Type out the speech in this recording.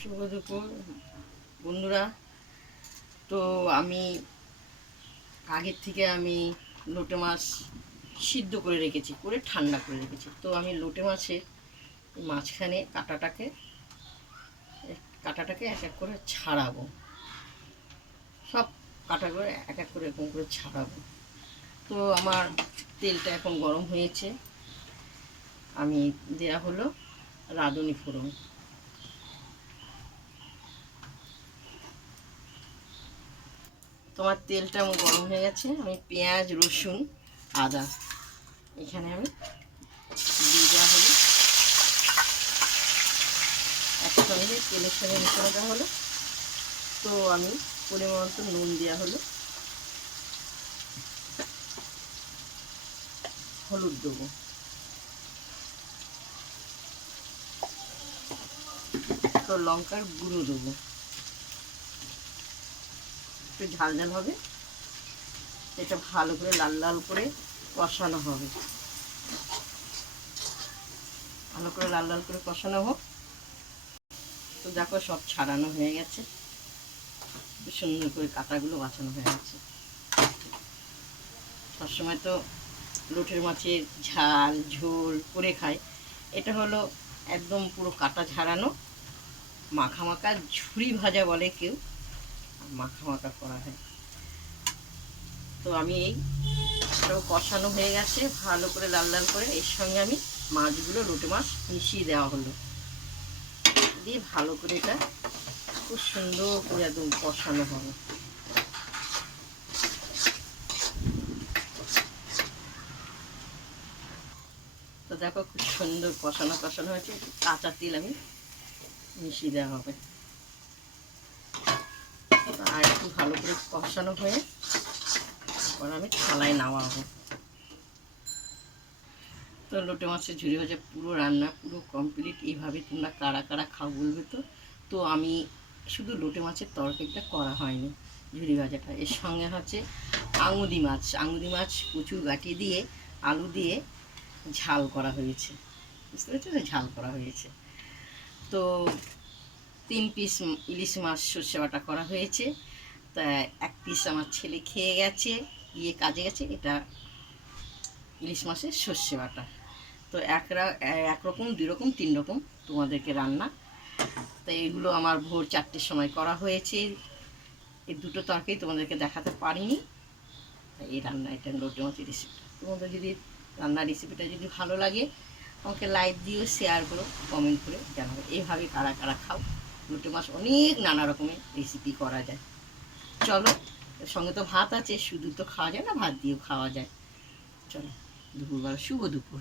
শুভ দুপুর বন্ধুরা। তো আমি আগের থেকে লোটে মাছ সিদ্ধ করে রেখেছি, করে ঠান্ডা করে রেখেছি। তো আমি লোটে মাছের মাঝখানে কাঁটাটাকে এক এক করে ছাড়াবো, সব কাটা করে এক এক করে এরকম করে ছাড়াবো। তো আমার তেলটা এখন গরম হয়েছে, আমি দেয়া হলো রাঁধুনি ফোড়ন। তোমার তেলটা গরম হয়ে গেছে, আমি পেঁয়াজ, রসুন, আদা এখানে আমি দিয়ে দেওয়া হলো, একসঙ্গে তেলের সঙ্গে মিশানো দেওয়া হলো। তো আমি পরিমাণ মতো নুন দেওয়া হলো, হলুদ দেবো, তো লঙ্কার গুঁড়ো দেবো, একটু ঝাল ঝাল হবে। এটা ভালো করে লাল লাল করে কষানো হবে, ভালো করে লাল লাল করে কষানো হোক। তো দেখো সব ছাড়ানো হয়ে গেছে, সুন্দর করে কাঁটাগুলো বাছানো হয়ে গেছে। সবসময় তো লোটের মাছের ঝাল ঝোল করে খায়, এটা হলো একদম পুরো কাটা ঝাড়ানো, মাখা মাখা ঝুরি ভাজা বলে কেউ, মাখা মাখা করা হয়। তো আমি এই সব কষানো হয়ে গেছে ভালো করে লাল লাল করে, এর সঙ্গে আমি মাছগুলো লোটে মাছ মিশিয়ে দেওয়া হলো, দিয়ে ভালো করে এটা খুব সুন্দর করে একদম কষানো হবে। তো দেখো খুব সুন্দর কষানো কষানো হয়েছে, কাঁচা তেল আমি মিশিয়ে দেওয়া হবে। আর একটু ভালো করে কষানো হয়ে তারপর আমি থালায় নামাবো। তো লোটে মাছের ঝুরি ভাজা পুরো রান্না পুরো কমপ্লিট। এইভাবে তোমরা কারা কারা খাও বলবে তো। তো আমি শুধু লোটে মাছের তরকারিটা করা হয়নি, ঝুরি ভাজাটা, এর সঙ্গে হচ্ছে আঙুদি মাছ কচু গাঁটি দিয়ে আলু দিয়ে ঝাল করা হয়েছে, বুঝতে পেরেছো তো, ঝাল করা হয়েছে। তো 3 পিস ইলিশ মাছ সর্ষে বাটা করা হয়েছে, তা 1 পিস আমার ছেলে খেয়ে গেছে, গিয়ে কাজে গেছে। এটা ইলিশ মাছের সর্ষে বাটা। তো একরকম 2 রকম 3 রকম তোমাদেরকে রান্না। তো এইগুলো আমার ভোর 4টের সময় করা হয়েছে। এই দুটো তরকারি তোমাদেরকে দেখাতে পারিনি। এই রান্না, এটা লোটে মাছের রেসিপিটা। তোমাদের যদি রান্নার রেসিপিটা যদি ভালো লাগে আমাকে লাইক দিও, শেয়ার করো, কমেন্ট করে জানাবো। এইভাবে কারা কারা খাও। লোটে মাছ অনেক নানা রকমের রেসিপি করা যায়। চলো, সঙ্গে তো ভাত আছে, শুধু তো খাওয়া যায় না, ভাত দিয়েও খাওয়া যায়। চলো, দুপুরবেলা শুভ দুপুর।